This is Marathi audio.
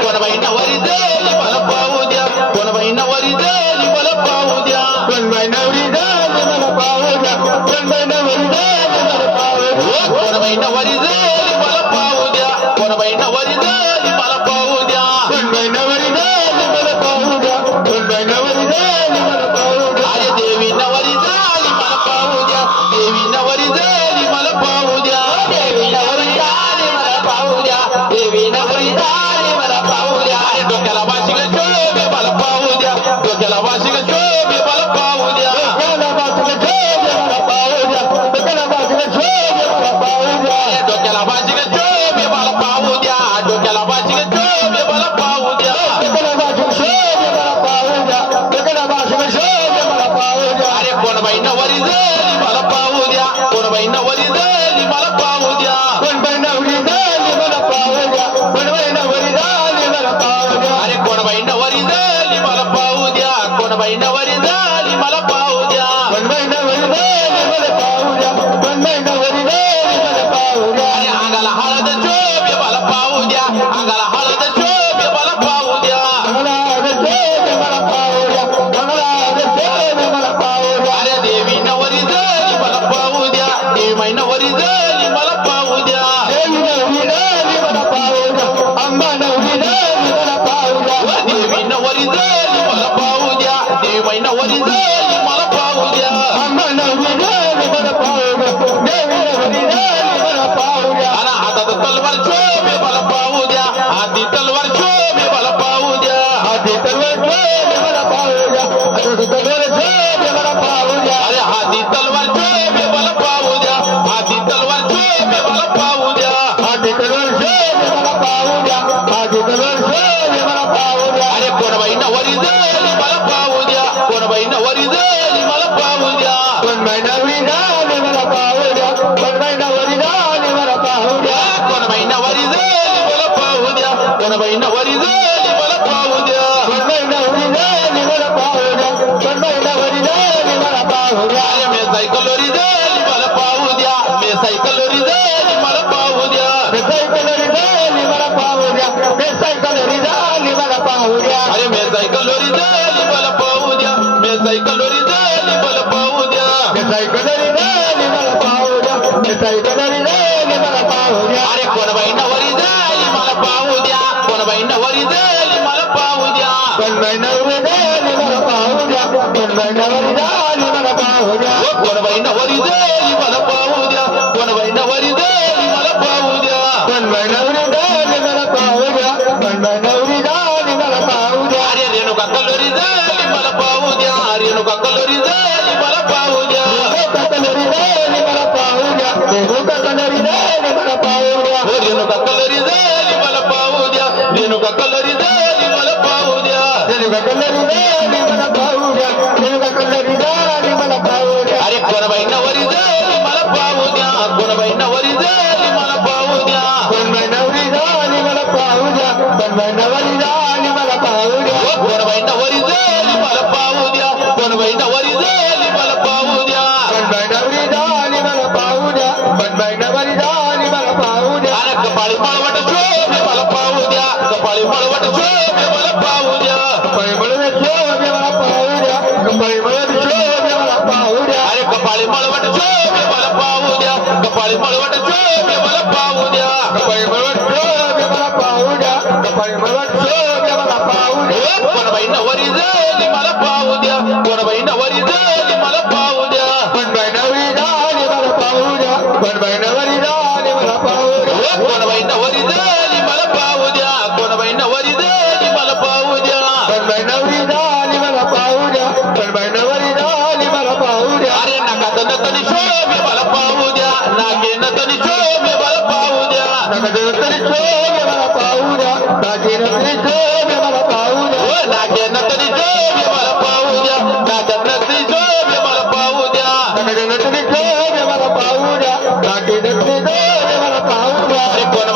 कोण बाई नवरी झाली मला पाहू द्या कोण बाई नवरी झाली मला पाहू द्या कोण बाई नवरी झाली मला पाहू द्या कोण बाई नवरी झाली मला पाहू द्या कोण बाई नवरी झाली मला पाहू द्या कोण बाई नवरी झाली मला पाहू द्या कोण बाई नवरी झाली मला पाहू द्या कोण बाई नवरी झाली मला पाहू द्या अरे देवी नवरी झाली मला पाहू द्या देवी नवरी झाली मला पाहू द्या देवी नवरी झाली मला पाहू द्या देवी नवरी झाली मला पाहू द्या अरे डोक्याला वाशिक शोभे मला पाहू द्या डोक्याला वाशिक शोभे मला पाहू द्या डोक्याला वाशिक शोभे मला पाहू द्या डोक्याला वाशिक शोभे मला पाहू द्या डोक्याला वाशिक शोभे मला पाहू द्या डोक्याला वाशिक शोभे मला पाहू द्या डोक्याला वाशिक शोभे मला पाहू द्या डोक्याला वाशिक शोभे मला पाहू द्या अरे कोण बाई नवरी झाली मला पाहू द्या कोण बाई नवरी झाली मला पाहू द्या कोण बाई नवरी झाली मला पाहू द्या कोण बाई नवरी झाली मला पाहू द्या अरे कोण बाई नवरी झाली मला पाहू द्या कोण बाई नवरी झाली मला पाहू द्या कोण बाई नवरी झाली मला पाहू द्या कोण बाई नवरी झाली मला पाहू द्या अरे अंगाला हळद शोभे मला पाहू द्या अंगाला हळद शोभे मला पाहू द्या अंगाला हळद शोभे मला पाहू द्या अंगाला हळद शोभे मला पाहू द्या अरे देवी नवरी झाली मला पाहू द्या देवी माई नवरी झाली मला पाहू द्या देवी नवरी झाली मला पाहू द्या अंबा नवरी झाली मला पाहू द्या देवी नवरी झाली मला पाहू द्या देवी माई नवरी झाली मला पाहू द्या अंबा नवरी झाली मला पाहू द्या देवी नवरी झाली मला पाहू द्या अरे हातात तलवार शोभे मला पाहू द्या हाती तलवार शोभे मला पाहू द्या हाती तलवार शोभे मला पाहू द्या हातात तलवार शोभे मला पाहू द्या अरे हाती तलवार शोभे मला पाहू द्या हाती तलवार शोभे मला पाहू द्या हाती तलवार शोभे मला पाहू द्या हाती तलवार शोभे मला पाहू द्या अरे कोण बाई नवरी झाली मला पाहू द्या कोण बाई नवरी झाली मला पाहू द्या कोण बाई नवरी झाली मला पाहू द्या कोण बाई नवरी झाली मला पाहू द्या कोण बाई नवरी झाली मला पाहू द्या कोण बाई नवरी झाली मला पाहू द्या कोण बाई नवरी झाली मला पाहू द्या कोण बाई नवरी झाली मला पाहू द्या अरे मी सायकलवरी झाली मला पाहू द्या मी सायकलवरी झाली मला पाहू द्या मी सायकलवरी झाली मला पाहू द्या मी सायकलवरी झाली मला पाहू द्या अरे मी सायकलवरी झाली मला पाहू द्या मी सायकलवरी झाली मला पाहू द्या मी सायकलवरी झाली मला पाहू द्या मी सायकलवरी झाली मला पाहू द्या अरे कोण बाई नवरी झाली मला पाहू द्या कोण बाई नवरी झाली मला पाहू द्या कोण बाई नवरी झाली मला पाहू द्या कोण बाई नवरी झाली मला पाहू द्या कोण बाई नवरी झाली मला पाहू द्या कोण बाई नवरी झाली मला पाहू द्या कोण बाई नवरी झाली मला पाहू द्या कोण बाई नवरी झाली मला पाहू द्या अरे रेणुका कलोरी झाली मला पाहू द्या रेणुका कलोरी झाली मला पाहू द्या रेणुका कलोरी झाली मला पाहू द्या रेणुका कलोरी झाली मला पाहू द्या रेणुका कलोरी झाली मला पाहू द्या रेणुका कलोरी झाली मला पाहू द्या रेणुका कलोरी झाली मला पाहू द्या रेणुका कलोरी झाली मला पाहू द्या अरे कोण बाई नवरी झाली मला पाहू द्या कोण बाई नवरी झाली मला पाहू द्या कोण बाई नवरी झाली मला पाहू द्या कोण बाई नवरी झाली मला पाहू द्या कोण बाई नवरी झाली मला पाहू द्या कोण बाई नवरी झाली मला पाहू द्या कोण बाई नवरी झाली मला पाहू द्या कोण बाई नवरी झाली मला पाहू द्या अरे कपाळी मळवट शोभे मला पाहू द्या कपाळी मळवट शोभे मला पाहू द्या कपाळी मळवट शोभे मला पाहू द्या कपाळी मळवट शोभे मला पाहू द्या अरे कपाळी मळवट शोभे मला पाहू द्या कपाळी मळवट शोभे मला पाहू द्या कपाळी मळवट शोभे मला पाहू द्या कपाळी मळवट शोभे मला पाहू द्या कोण बाई नवरी झाली मला पाहू द्या कोण बाई नवरी झाली मला पाहू द्या कोण बाई नवरी झाली मला पाहू द्या कोण बाई नवरी झाली मला पाहू द्या कोण बाई नवरी झाली मला पाहू द्या कोण बाई नवरी झाली मला पाहू द्या कोण बाई नवरी झाली मला पाहू द्या कोण बाई नवरी झाली मला पाहू द्या अरे नाकात नतनी शोभे मला पाहू द्या नाके नतनी शोभे मला पाहू द्या नाकात नतनी शोभे मला पाहू द्या नाके नतनी शोभे मला पाहू द्या नाके नतनी शोभे मला पाहू द्या नाकात नतनी शोभे मला पाहू द्या नाकात नतनी शोभे मला पाहू द्या नाके नतनी शोभे मला पाहू द्या अरे कोण